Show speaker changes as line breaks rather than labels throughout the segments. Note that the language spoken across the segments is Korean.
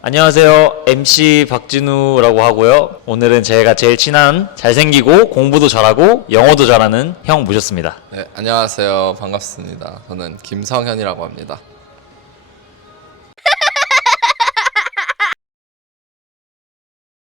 안녕하세요. MC 박진우라고 하고요. 오늘은 제가 제일 친한 잘생기고 공부도 잘하고 영어도 잘하는 형 모셨습니다.
네, 안녕하세요. 반갑습니다. 저는 김성현이라고 합니다.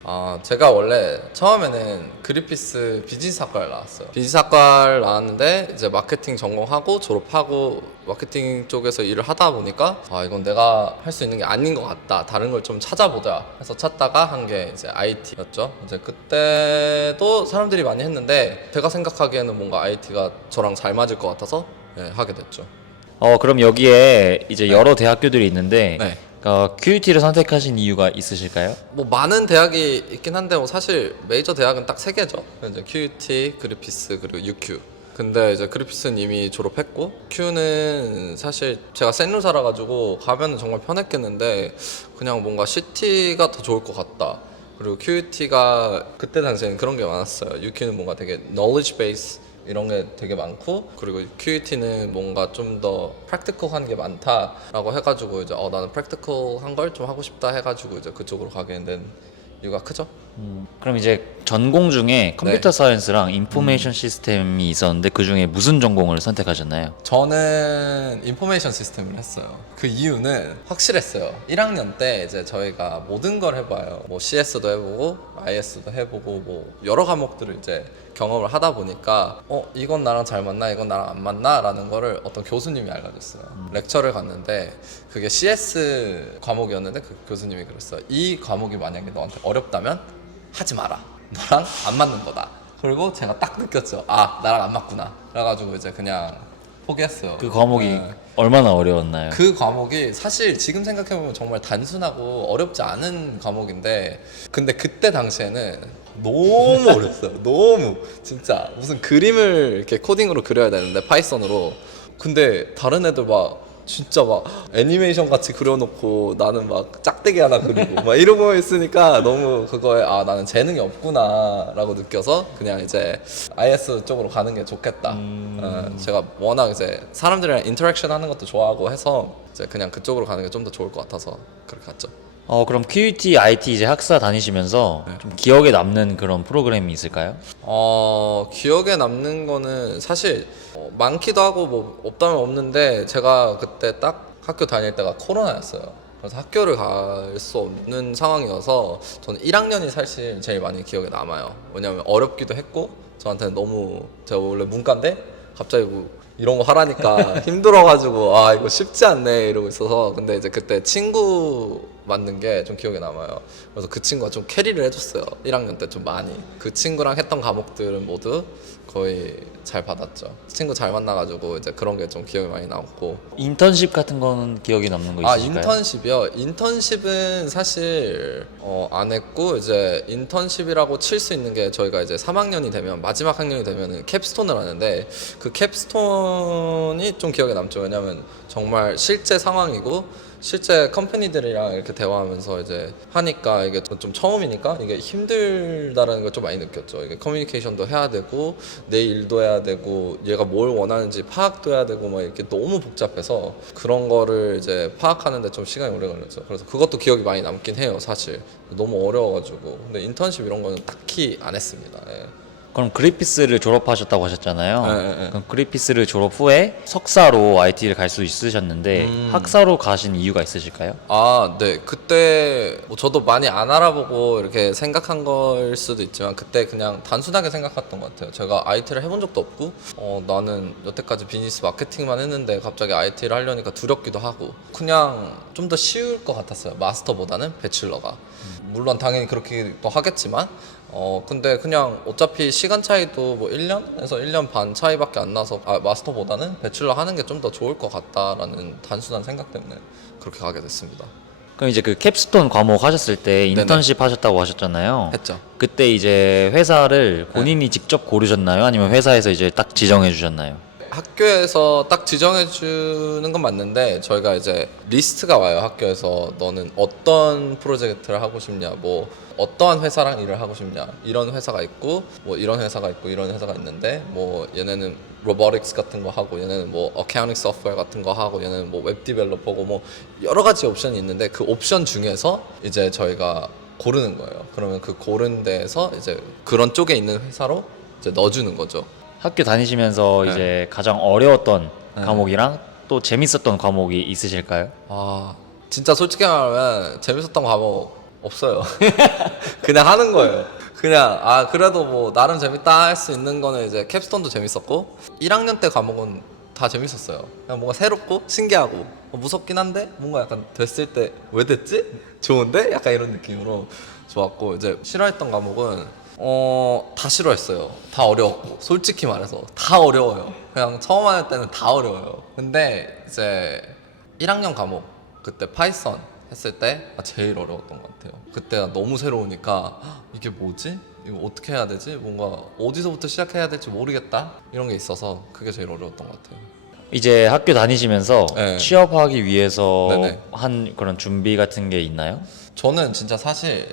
아, 제가 원래 처음에는 그리피스 비즈니스학과를 나왔어요. 비즈니스학과를 나왔는데 이제 마케팅 전공하고 졸업하고 마케팅 쪽에서 일을 하다 보니까 아, 이건 내가 할 수 있는 게 아닌 것 같다. 다른 걸 좀 찾아보자. 해서 찾다가 한 게 이제 IT였죠. 이제 그때도 사람들이 많이 했는데 제가 생각하기에는 뭔가 IT가 저랑 잘 맞을 것 같아서 예, 하게 됐죠.
어, 그럼 여기에 이제 여러 대학교들이 있는데
네.
어, QUT를 선택하신 이유가 있으실까요?
뭐 많은 대학이 있긴 한데 뭐 사실 메이저 대학은 딱 세 개죠. 이제 QUT, 그리피스 그리고 UQ. 근데 이제 그리피스는 이미 졸업했고 Q는 사실 제가 센루 살아가지고 가면은 정말 편했겠는데 그냥 뭔가 CT가 더 좋을 것 같다. 그리고 QUT가 그때 당시에는 그런 게 많았어요. UQ는 뭔가 되게 knowledge base 이런 게 되게 많고 그리고 QUT는 뭔가 좀 더 프랙티컬한 게 많다라고 해가지고 이제 어 나는 프랙티컬한 걸 좀 하고 싶다 해가지고 이제 그쪽으로 가게 된 이유가 크죠.
음, 그럼 이제 전공 중에 컴퓨터 사이언스랑 인포메이션 시스템이 있었는데 그 중에 무슨 전공을 선택하셨나요?
저는 인포메이션 시스템을 했어요. 그 이유는 확실했어요. 1학년 때 이제 저희가 모든 걸 해봐요. 뭐 CS도 해보고 IS도 해보고 뭐 여러 과목들을 이제 경험을 하다 보니까 어 이건 나랑 잘 맞나 이건 나랑 안 맞나라는 거를 어떤 교수님이 알려줬어요. 렉처를 갔는데 그게 CS 과목이었는데 그 교수님이 그랬어요. 이 과목이 만약에 너한테 어렵다면 하지 마라. 너랑 안 맞는 거다. 그리고 제가 딱 느꼈죠. 아 나랑 안 맞구나. 그래가지고 이제 그냥 포기했어요.
그 과목이
네.
얼마나 어려웠나요?
그 과목이 사실 지금 생각해보면 정말 단순하고 어렵지 않은 과목인데 근데 그때 당시에는 너무 어렸어요 너무 진짜 무슨 그림을 이렇게 코딩으로 그려야 되는데 파이썬으로 근데 다른 애들 막 진짜 막 애니메이션 같이 그려놓고 나는 막 짝대기 하나 그리고 막 이러고 있으니까 너무 그거에 아 나는 재능이 없구나라고 느껴서 그냥 이제 IS 쪽으로 가는 게 좋겠다. 어, 제가 워낙 이제 사람들이랑 인터랙션 하는 것도 좋아하고 해서 이제 그냥 그쪽으로 가는 게 좀 더 좋을 것 같아서 그렇게 갔죠.
어, 그럼 QUT, IT 이제 학사 다니시면서
네.
좀 기억에 남는 그런 프로그램이 있을까요?
어 기억에 남는 거는 사실 어, 많기도 하고 뭐 없다면 없는데 제가 그때 딱 학교 다닐 때가 코로나였어요. 그래서 학교를 갈 수 없는 상황이어서 저는 1학년이 사실 제일 많이 기억에 남아요. 왜냐면 어렵기도 했고 저한테는 너무 제가 원래 문과인데 갑자기 뭐 이런 거 하라니까 힘들어가지고 아 이거 쉽지 않네 이러고 있어서 근데 이제 그때 친구 만든 게 좀 기억에 남아요. 그래서 그 친구가 좀 캐리를 해줬어요. 1학년 때 좀 많이. 그 친구랑 했던 과목들은 모두 거의 잘 받았죠. 친구 잘 만나가지고 이제 그런 게 좀 기억에 많이 남고.
인턴십 같은 거는 기억에 남는 거
아
있으실까요?
인턴십이요. 인턴십은 사실 어, 안 했고 이제 인턴십이라고 칠 수 있는 게 저희가 이제 3학년이 되면 마지막 학년이 되면은 캡스톤을 하는데 그 캡스톤이 좀 기억에 남죠. 왜냐면 정말 실제 상황이고 실제 컴퍼니들이랑 이렇게 대화하면서 이제 하니까 이게 좀 처음이니까 이게 힘들다라는 걸 좀 많이 느꼈죠. 이게 커뮤니케이션도 해야 되고 내 일도 해야 되고 얘가 뭘 원하는지 파악도 해야 되고 막 이렇게 너무 복잡해서 그런 거를 이제 파악하는데 좀 시간이 오래 걸렸죠. 그래서 그것도 기억이 많이 남긴 해요, 사실. 너무 어려워가지고. 근데 인턴십 이런 거는 딱히 안 했습니다. 예.
그럼 그리피스를 졸업하셨다고 하셨잖아요.
네, 네, 네.
그럼 그리피스를 졸업 후에 석사로 IT를 갈 수 있으셨는데
음.
학사로 가신 이유가 있으실까요?
아, 네. 그때 뭐 저도 많이 안 알아보고 이렇게 생각한 걸 수도 있지만 그때 그냥 단순하게 생각했던 것 같아요. 제가 IT를 해본 적도 없고 어, 나는 여태까지 비즈니스 마케팅만 했는데 갑자기 IT를 하려니까 두렵기도 하고 그냥 좀 더 쉬울 것 같았어요. 마스터보다는 배칠러가. 물론 당연히 그렇게도 하겠지만 어 근데 그냥 어차피 시간 차이도 뭐 1년에서 1년 반 차이밖에 안 나서 아, 마스터보다는 배칠러 하는 게 좀 더 좋을 것 같다라는 단순한 생각 때문에 그렇게 가게 됐습니다.
그럼 이제 그 캡스톤 과목 하셨을 때 인턴십 하셨다고 하셨잖아요.
했죠.
그때 이제 회사를 본인이 직접 고르셨나요? 아니면 회사에서 이제 딱 지정해 주셨나요?
학교에서 딱 지정해 주는 건 맞는데 저희가 이제 리스트가 와요 학교에서 너는 어떤 프로젝트를 하고 싶냐 뭐 어떠한 회사랑 일을 하고 싶냐 이런 회사가 있고 뭐 이런 회사가 있고 이런 회사가 있는데 뭐 얘네는 로보틱스 같은 거 하고 얘네는 뭐 어카운팅 소프트웨어 같은 거 하고 얘네는 뭐 웹 디벨로퍼고 뭐 여러 가지 옵션이 있는데 그 옵션 중에서 이제 저희가 고르는 거예요. 그러면 그 고른 데에서 이제 그런 쪽에 있는 회사로 이제 넣어주는 거죠.
학교 다니시면서
네.
이제 가장 어려웠던 과목이랑 또 재밌었던 과목이 있으실까요?
아 진짜 솔직히 말하면 재밌었던 과목 없어요. 그냥 하는 거예요. 그냥 아 그래도 뭐 나름 재밌다 할 수 있는 거는 이제 캡스톤도 재밌었고 1학년 때 과목은 다 재밌었어요. 그냥 뭔가 새롭고 신기하고 뭐 무섭긴 한데 뭔가 약간 됐을 때 왜 됐지? 좋은데? 약간 이런 느낌으로 좋았고 이제 싫어했던 과목은 어 다 싫어했어요. 다 어려웠고 솔직히 말해서 다 어려워요. 그냥 처음 할 때는 다 어려워요. 근데 이제 1학년 과목 그때 파이썬 했을 때 아, 제일 어려웠던 것 같아요. 그때가 너무 새로우니까 "헉, 이게 뭐지? 이거 어떻게 해야 되지? 뭔가 어디서부터 시작해야 될지 모르겠다 이런 게 있어서 그게 제일 어려웠던 것 같아요.
이제 학교 다니시면서
네.
취업하기 위해서
네네.
한 그런 준비 같은 게 있나요?
저는 진짜 사실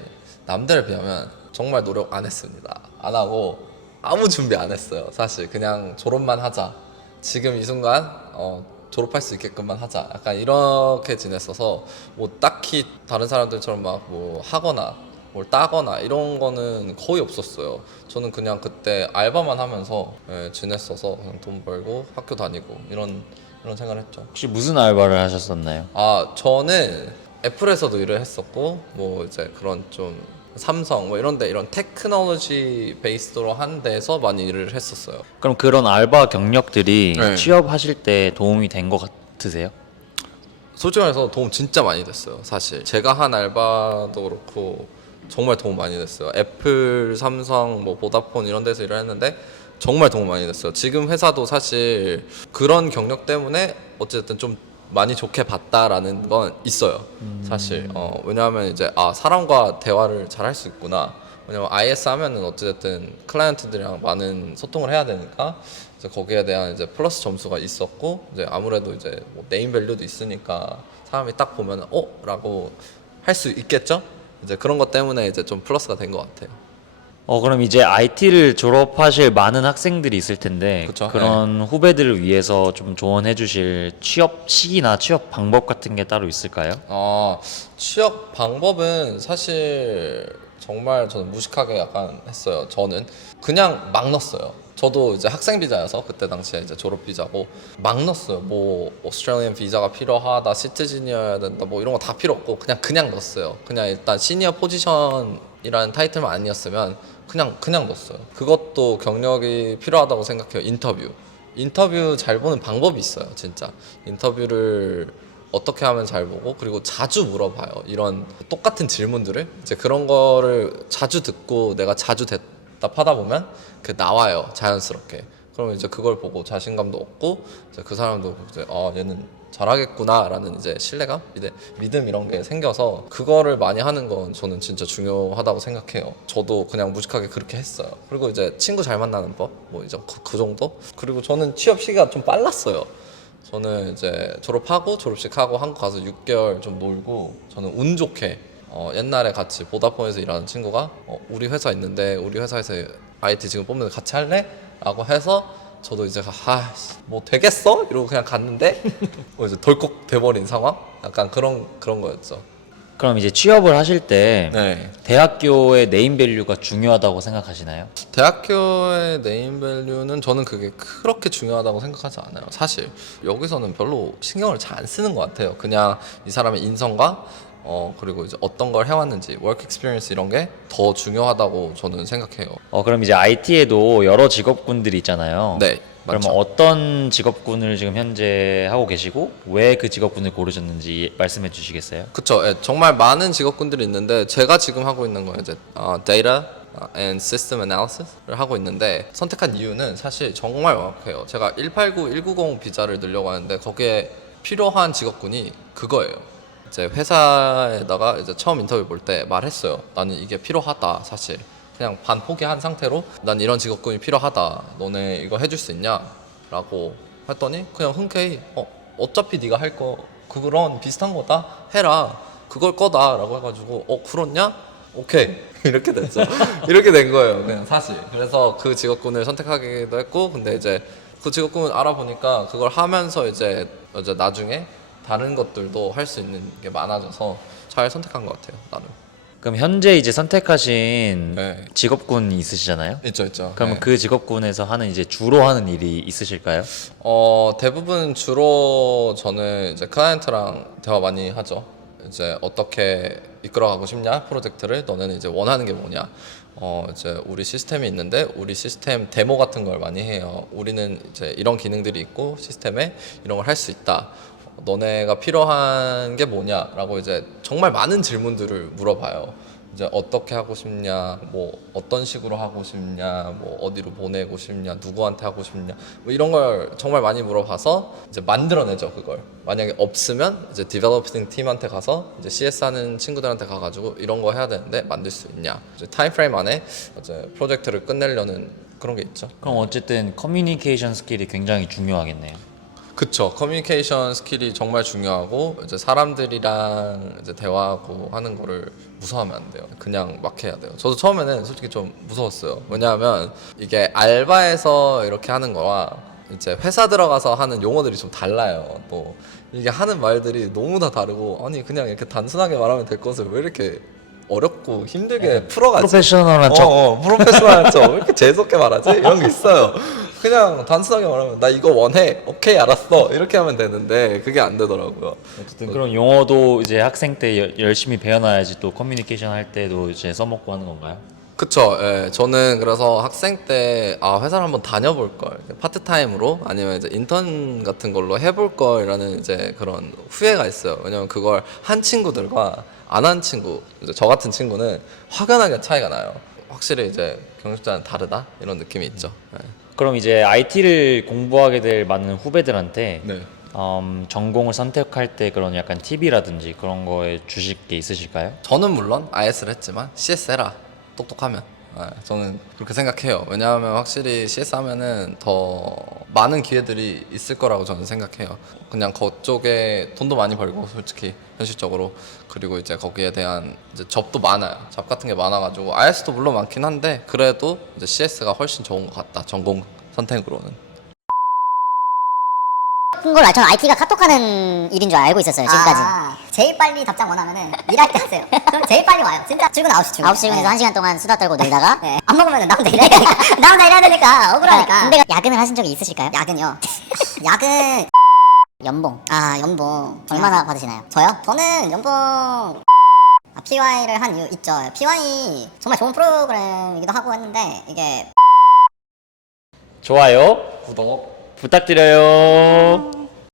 남들에 비하면 정말 노력 안 했습니다. 안 하고 아무 준비 안 했어요. 사실 그냥 졸업만 하자. 지금 이 순간 어, 졸업할 수 있게끔만 하자. 약간 이렇게 지냈어서 뭐 딱히 다른 사람들처럼 막 뭐 하거나 뭘 따거나 이런 거는 거의 없었어요. 저는 그냥 그때 알바만 하면서 예, 지냈어서 그냥 돈 벌고 학교 다니고 이런 이런 생각을 했죠.
혹시 무슨 알바를 하셨었나요?
아 저는 애플에서도 일을 했었고 뭐 이제 그런 좀 삼성 뭐 이런데 이런 테크놀로지 베이스로 한 데서 많이 일을 했었어요.
그럼 그런 알바 경력들이
네.
취업하실 때 도움이 된 것 같으세요?
솔직히 말해서 도움 진짜 많이 됐어요. 사실 제가 한 알바도 그렇고 정말 도움 많이 됐어요. 애플, 삼성, 뭐 보다폰 이런 데서 일을 했는데 정말 도움 많이 됐어요. 지금 회사도 사실 그런 경력 때문에 어쨌든 좀 많이 좋게 봤다라는 건 있어요. 사실 어, 왜냐하면 이제 아 사람과 대화를 잘 할 수 있구나. 왜냐면 IS 하면은 어쨌든 클라이언트들이랑 많은 소통을 해야 되니까 이제 거기에 대한 이제 플러스 점수가 있었고 이제 아무래도 이제 뭐 네임 밸류도 있으니까 사람이 딱 보면 어라고 할 수 있겠죠. 이제 그런 것 때문에 이제 좀 플러스가 된 것 같아요.
어 그럼 이제 IT를 졸업하실 많은 학생들이 있을 텐데
그쵸,
런 후배들을 위해서 좀 조언해 주실 취업 시기나 취업 방법 같은 게 따로 있을까요?
아 취업 방법은 사실 정말 저는 무식하게 약간 했어요. 저는 그냥 막 넣었어요. 저도 이제 학생 비자여서 그때 당시에 이제 졸업 비자고 막 넣었어요. 뭐 오스트레일리안 비자가 필요하다, 시티즌이어야 된다, 뭐 이런 거 다 필요 없고 그냥 그냥 넣었어요. 그냥 일단 시니어 포지션이라는 타이틀만 아니었으면 그냥 그냥 넣었어요. 그것도 경력이 필요하다고 생각해요. 인터뷰. 인터뷰 잘 보는 방법이 있어요, 진짜. 인터뷰를 어떻게 하면 잘 보고 그리고 자주 물어봐요. 이런 똑같은 질문들을 이제 그런 거를 자주 듣고 내가 자주 대답하다 보면 그 나와요 자연스럽게. 그러면 이제 그걸 보고 자신감도 얻고 이제 그 사람도 이제 아 얘는 잘하겠구나라는 이제 신뢰감, 믿음, 믿음 이런 게 생겨서 그거를 많이 하는 건 저는 진짜 중요하다고 생각해요. 저도 그냥 무식하게 그렇게 했어요. 그리고 이제 친구 잘 만나는 법, 뭐 이제 그, 그 정도. 그리고 저는 취업 시기가 좀 빨랐어요. 저는 이제 졸업하고 졸업식 하고 한국 가서 6개월 좀 놀고 저는 운 좋게 어, 옛날에 같이 보다폰에서 일하는 친구가 어, 우리 회사 있는데 우리 회사에서 IT 지금 뽑는데 같이 할래? 라고 해서 저도 이제 아뭐 되겠어? 이러고 그냥 갔는데 어, 이제 덜컥 돼버린 상황? 약간 그런 그런 거였죠.
그럼 이제 취업을 하실 때
네.
대학교의 네임 밸류가 중요하다고 생각하시나요?
대학교의 네임밸류는 저는 그게 그렇게 중요하다고 생각하지 않아요. 사실 여기서는 별로 신경을 잘 안 쓰는 것 같아요. 그냥 이 사람의 인성과 어 그리고 이제 어떤 걸 해왔는지 워크 익스피리언스 이런 게 더 중요하다고 저는 생각해요.
어 그럼 이제 IT에도 여러 직업군들이 있잖아요.
네,
그러면
맞죠.
어떤 직업군을 지금 현재 하고 계시고 왜 그 직업군을 고르셨는지 말씀해 주시겠어요?
그쵸. 예, 정말 많은 직업군들이 있는데 제가 지금 하고 있는 건 이제 어, Data and System Analysis를 하고 있는데 선택한 이유는 사실 정말 명확해요. 제가 189, 190 비자를 늘려고 하는데 거기에 필요한 직업군이 그거예요. 이제 회사에다가 이제 처음 인터뷰 볼 때 말했어요. 나는 이게 필요하다 사실. 그냥 반 포기한 상태로 난 이런 직업군이 필요하다. 너네 이거 해줄 수 있냐? 라고 했더니 그냥 흔쾌히 어 어차피 네가 할 거 그런 비슷한 거다 해라 그걸 거다라고 해가지고 어 그렇냐 오케이 이렇게 됐죠 이렇게 된 거예요 그냥 사실 그래서 그 직업군을 선택하기도 했고 근데 이제 그 직업군을 알아보니까 그걸 하면서 이제 이제 나중에 다른 것들도 할 수 있는 게 많아져서 잘 선택한 것 같아요 나는
그럼 현재 이제 선택하신
네.
직업군이 있으시잖아요.
있죠 있죠
그러면
네.
그 직업군에서 하는 이제 주로 하는 일이 있으실까요?
어, 대부분 주로 저는 이제 클라이언트랑 대화 많이 하죠. 이제 어떻게 이끌어가고 싶냐 프로젝트를 너는 이제 원하는 게 뭐냐. 어, 이제 우리 시스템이 있는데 우리 시스템 데모 같은 걸 많이 해요. 우리는 이제 이런 기능들이 있고 시스템에 이런 걸 할 수 있다. 너네가 필요한 게 뭐냐라고 이제 정말 많은 질문들을 물어봐요. 이제 어떻게 하고 싶냐, 뭐 어떤 식으로 하고 싶냐, 뭐 어디로 보내고 싶냐, 누구한테 하고 싶냐, 뭐 이런 걸 정말 많이 물어봐서 이제 만들어내죠 그걸. 만약에 없으면 이제 디벨로핑 팀한테 가서 이제 CS 하는 친구들한테 가가지고 이런 거 해야 되는데 만들 수 있냐. 이제 타임 프레임 안에 이제 프로젝트를 끝내려는 그런 게 있죠.
그럼 어쨌든 커뮤니케이션 스킬이 굉장히 중요하겠네요.
그쵸 커뮤니케이션 스킬이 정말 중요하고 이제 사람들이랑 이제 대화하고 하는 거를 무서워하면 안 돼요 그냥 막 해야 돼요 저도 처음에는 솔직히 좀 무서웠어요 왜냐하면 이게 알바에서 이렇게 하는 거와 이제 회사 들어가서 하는 용어들이 좀 달라요 또 이게 하는 말들이 너무 다 다르고 아니 그냥 이렇게 단순하게 말하면 될 것을 왜 이렇게 어렵고 힘들게 풀어가지
프로페셔널한 척.
어, 어, 프로페셔널한 척. 왜 이렇게 재수없게 말하지? 이런 게 있어요. 그냥 단순하게 말하면 나 이거 원해. 오케이 알았어. 이렇게 하면 되는데 그게 안 되더라고요.
어쨌든 그런 용어도 이제 학생 때 여- 열심히 배워놔야지 또 커뮤니케이션 할 때도 이제 써먹고 하는 건가요?
그쵸. 예. 저는 그래서 학생 때 아, 회사를 한번 다녀볼 걸. 파트타임으로 아니면 이제 인턴 같은 걸로 해볼 걸이라는 이제 그런 후회가 있어요. 왜냐면 그걸 한 친구들과 안 한 친구, 이제 저 같은 친구는 확연하게 차이가 나요. 확실히 이제 경력자는 다르다 이런 느낌이 있죠. 예.
그럼 이제 IT를 공부하게 될 많은 후배들한테
네.
음, 전공을 선택할 때 그런 약간 팁이라든지 그런 거에 주실 게 있으실까요?
저는 물론 IS를 했지만 CS 해라 똑똑하면 아, 저는 그렇게 생각해요. 왜냐하면 확실히 CS 하면은 더 많은 기회들이 있을 거라고 저는 생각해요. 그냥 그쪽에 돈도 많이 벌고 솔직히 현실적으로 그리고 이제 거기에 대한 이제 접도 많아요. 잡 같은 게 많아가지고 IS도 물론 많긴 한데 그래도 이제 CS가 훨씬 좋은 것 같다 전공 선택으로는.
걸 알- 저는 IT가 카톡하는 일인 줄 알고 있었어요 지금까지.
아, 제일 빨리 답장 원하면은 일할 때 하세요. 그럼 제일 빨리 와요. 진짜 출근 9시 출근.
9시 출근해서 1시간 동안 수다 떨고 놀다가
네. 안 먹으면 나 혼자 일해야 되니까. 나 혼자 일해야 되니까 억울하니까.
근데 야근을 하신 적이 있으실까요?
야근요. 야근.
연봉
아 연봉
얼마나 받으시나요?
저요? 저는 연봉 아, PY를 한 이유 있죠. PY 정말 좋은 프로그램이기도 하고 했는데 이게
좋아요
구독
부탁드려요.